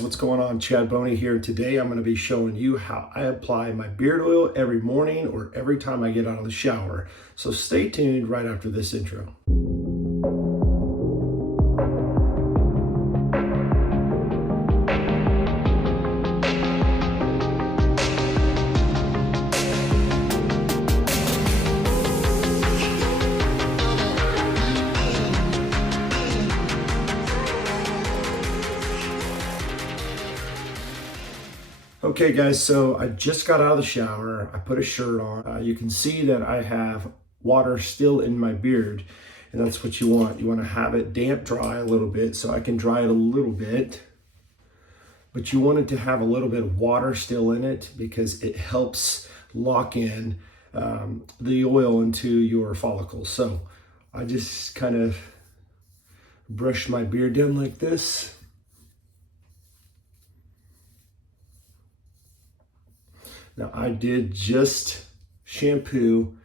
What's going on? Chad Boney here. Today I'm going to be showing you how I apply my beard oil every morning or every time I get out of the shower. So stay tuned right after this intro. Okay guys, so I just got out of the shower. I put a shirt on. You can see that I have water still in my beard, and that's what you want. You want to have it damp dry a little bit so I can dry it a little bit. But you want it to have a little bit of water still in it because it helps lock in the oil into your follicles. So I just kind of brush my beard down like this. Now I did just shampoo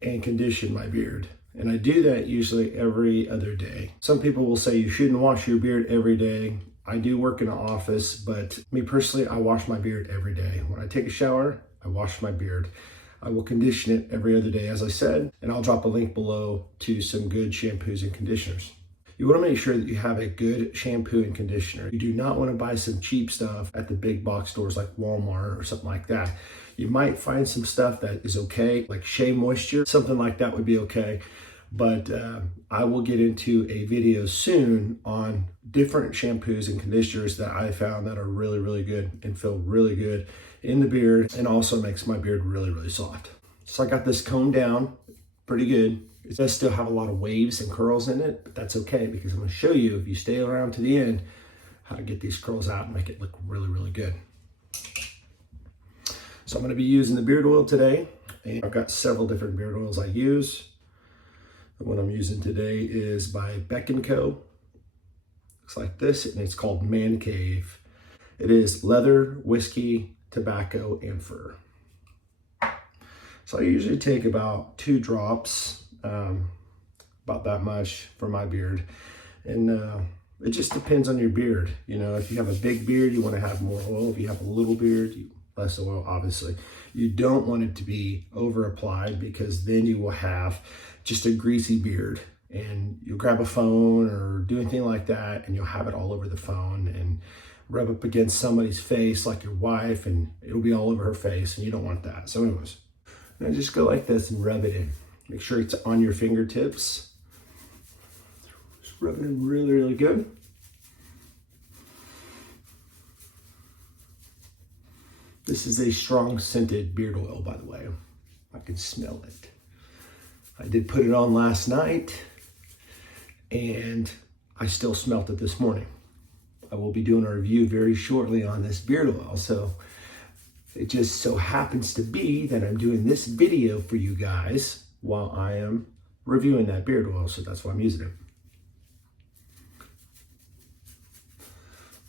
and condition my beard, and I do that usually every other day. Some people will say you shouldn't wash your beard every day. I do work in an office, but me personally, I wash my beard every day. When I take a shower, I wash my beard. I will condition it every other day, as I said, and I'll drop a link below to some good shampoos and conditioners. You want to make sure that you have a good shampoo and conditioner. You do not want to buy some cheap stuff at the big box stores like Walmart or something like that. You might find some stuff that is okay, like Shea Moisture, something like that would be okay. But I will get into a video soon on different shampoos and conditioners that I found that are really, really good and feel really good in the beard and also makes my beard really, really soft. So I got this combed down pretty good. It does still have a lot of waves and curls in it, but that's okay because I'm going to show you, if you stay around to the end, how to get these curls out and make it look really, really good. So I'm going to be using the beard oil today, and I've got several different beard oils I use. The one I'm using today is by Beck Co. Looks like this, and it's called Man Cave. It is leather, whiskey, tobacco, and fir. So I usually take about 2 drops, about that much for my beard, and it just depends on your beard. You know, if you have a big beard, you want to have more oil. If you have a little beard, less oil, obviously. You don't want it to be over applied because then you will have just a greasy beard, and you'll grab a phone or do anything like that and you'll have it all over the phone and rub up against somebody's face like your wife, and it'll be all over her face, and you don't want that. So anyways, now just go like this and rub it in. Make sure it's on your fingertips. Just rub it in really, really good. This is a strong scented beard oil, by the way. I can smell it. I did put it on last night, and I still smelt it this morning. I will be doing a review very shortly on this beard oil, so it just so happens to be that I'm doing this video for you guys while I am reviewing that beard oil, so that's why I'm using it.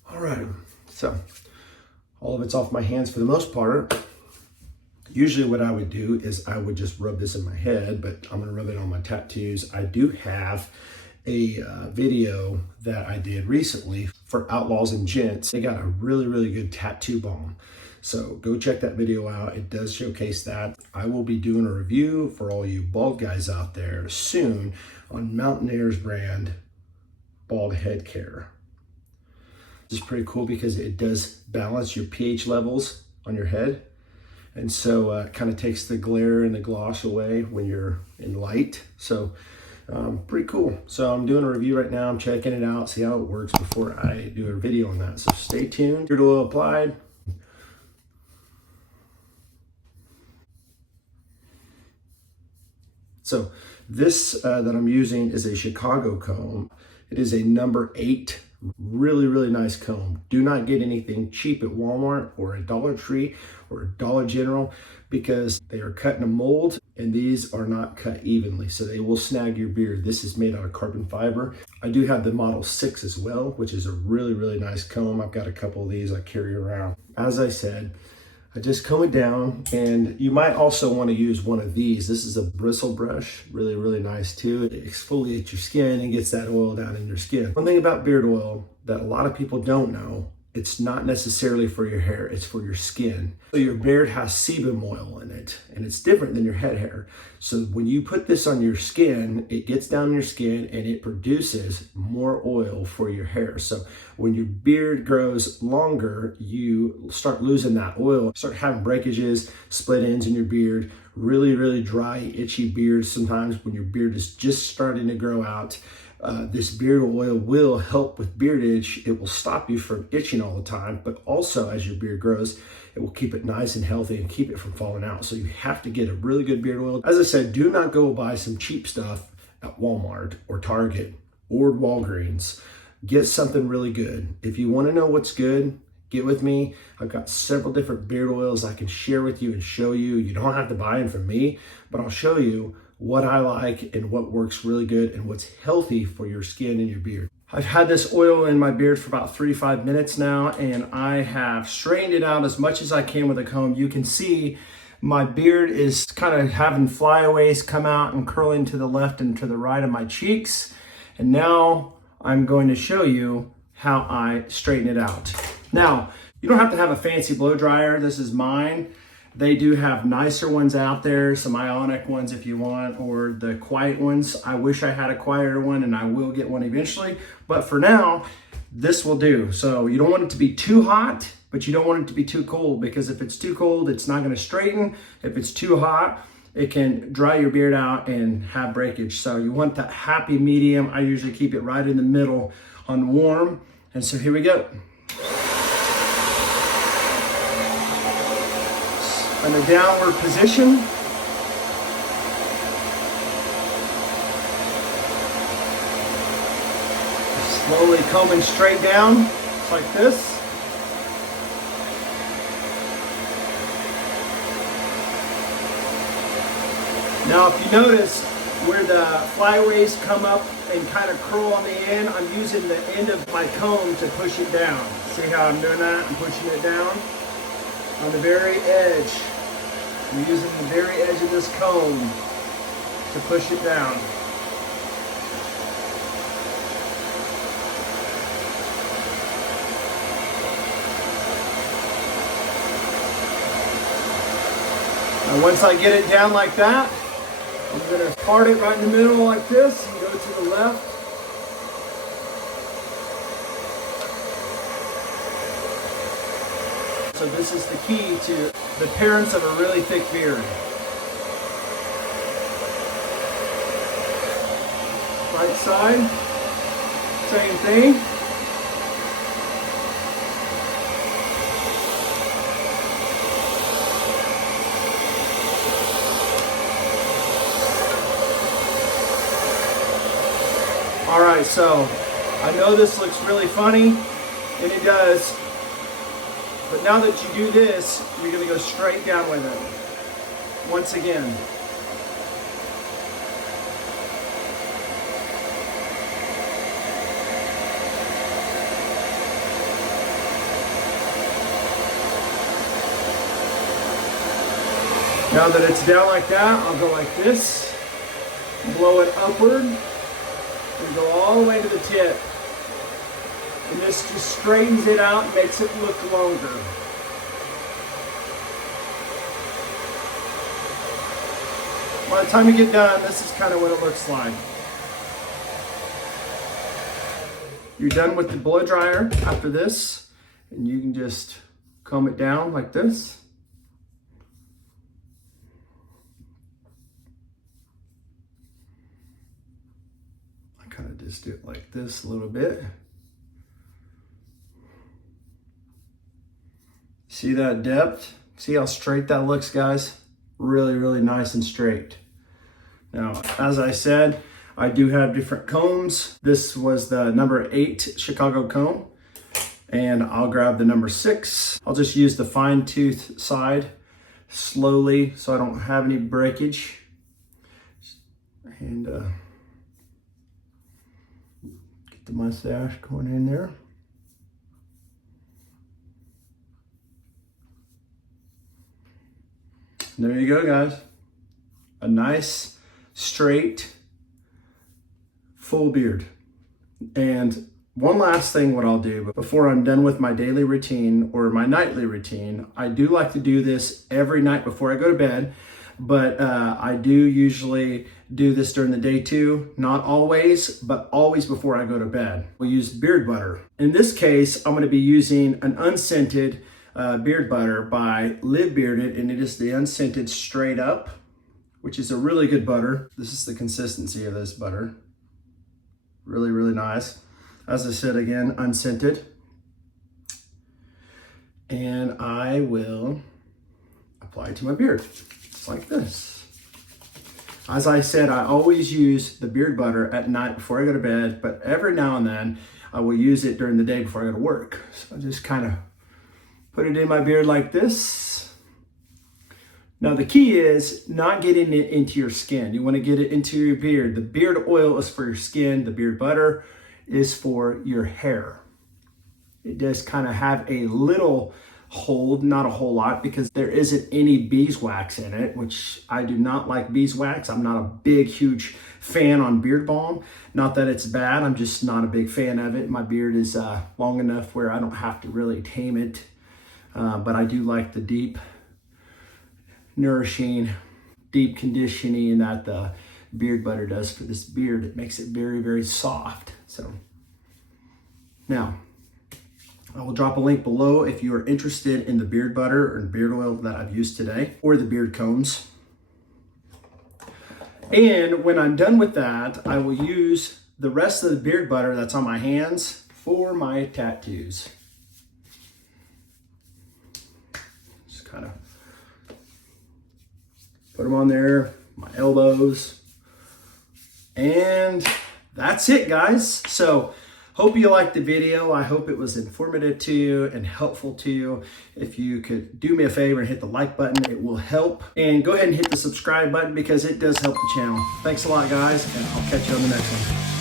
All right, so all of it's off my hands for the most part. Usually what I would do is I would just rub this in my head, but I'm gonna rub it on my tattoos. I do have a video that I did recently for Outlaws and Gents. They got a really, really good tattoo balm. So go check that video out. It does showcase that. I will be doing a review for all you bald guys out there soon on Mountaineer's brand bald head care. This is pretty cool because it does balance your pH levels on your head. And so it kind of takes the glare and the gloss away when you're in light. So pretty cool. So I'm doing a review right now. I'm checking it out, see how it works before I do a video on that. So stay tuned. Beard oil applied. So this that I'm using is a Chicago comb. It is a number 8, really, really nice comb. Do not get anything cheap at Walmart or a Dollar Tree or a Dollar General because they are cut in a mold and these are not cut evenly, so they will snag your beard. This is made out of carbon fiber. I do have the Model 6 as well, which is a really, really nice comb. I've got a couple of these I carry around. As I said, I just comb it down, and you might also want to use one of these. This is a bristle brush, really, really nice too. It exfoliates your skin and gets that oil down in your skin. One thing about beard oil that a lot of people don't know It's not necessarily for your hair, it's for your skin. So your beard has sebum oil in it, and it's different than your head hair. So when you put this on your skin, it gets down your skin and it produces more oil for your hair. So when your beard grows longer, you start losing that oil, start having breakages, split ends in your beard, really dry, itchy beard sometimes when your beard is just starting to grow out. This beard oil will help with beard itch. It will stop you from itching all the time, but also as your beard grows, it will keep it nice and healthy and keep it from falling out. So you have to get a really good beard oil. As I said, do not go buy some cheap stuff at Walmart or Target or Walgreens. Get something really good. If you want to know what's good, get with me. I've got several different beard oils I can share with you and show you. You don't have to buy them from me, but I'll show you what I like and what works really good and what's healthy for your skin and your beard. I've had this oil in my beard for about 3 to 5 minutes now, and I have straightened it out as much as I can with a comb. You can see my beard is kind of having flyaways come out and curling to the left and to the right of my cheeks. And now I'm going to show you how I straighten it out. Now, you don't have to have a fancy blow dryer. This is mine. They do have nicer ones out there, some ionic ones if you want, or the quiet ones. I wish I had a quieter one, and I will get one eventually. But for now, this will do. So you don't want it to be too hot, but you don't want it to be too cold, because if it's too cold, it's not going to straighten. If it's too hot, it can dry your beard out and have breakage. So you want that happy medium. I usually keep it right in the middle on warm. And so here we go. In a downward position. Slowly combing straight down, just like this. Now, if you notice where the flyaways come up and kind of curl on the end, I'm using the end of my comb to push it down. See how I'm doing that? I'm pushing it down on the very edge. I'm using the very edge of this comb to push it down. Now once I get it down like that, I'm going to part it right in the middle like this and go to the left. So this is the key to the appearance of a really thick beard. Right side, same thing. All right, so I know this looks really funny, and it does. But now that you do this, you're going to go straight down with it. Once again. Now that it's down like that, I'll go like this, blow it upward, and go all the way to the tip. And this just straightens it out and makes it look longer. By the time you get done, this is kind of what it looks like. You're done with the blow dryer after this, and you can just comb it down like this. I kind of just do it like this a little bit. See that depth? See how straight that looks, guys? Really nice and straight. Now, as I said, I do have different combs. This was the number 8 Chicago comb, and I'll grab the number 6. I'll just use the fine tooth side slowly so I don't have any breakage. And get the mustache going in there. There you go, guys. A nice, straight, full beard. And One last thing what I'll do before I'm done with my daily routine or my nightly routine, I do like to do this every night before I go to bed, but I do usually do this during the day too. Not always, but always before I go to bed. We'll use beard butter. In this case, I'm going to be using an unscented beard butter by Live Bearded, and it is the unscented straight up, which is a really good butter. This is the consistency of this butter. Really, really nice. As I said again, unscented. And I will apply it to my beard, just like this. As I said, I always use the beard butter at night before I go to bed, but every now and then I will use it during the day before I go to work. So I just kind of put it in my beard like this. Now the key is not getting it into your skin. You want to get it into your beard. The beard oil is for your skin. The beard butter is for your hair. It does kind of have a little hold, not a whole lot, because there isn't any beeswax in it, which I do not like beeswax. I'm not a big, huge fan on beard balm. Not that it's bad, I'm just not a big fan of it. My beard is long enough where I don't have to really tame it, but I do like the deep, nourishing, deep conditioning that the beard butter does for this beard. It makes it very, very soft. So now I will drop a link below if you are interested in the beard butter or beard oil that I've used today, or the beard combs. And when I'm done with that, I will use the rest of the beard butter that's on my hands for my tattoos. Just kind of put them on there, my elbows, and that's it, guys. So hope you liked the video. I hope it was informative to you and helpful to you. If you could do me a favor and hit the like button, it will help. And go ahead and hit the subscribe button because it does help the channel. Thanks a lot, guys, and I'll catch you on the next one.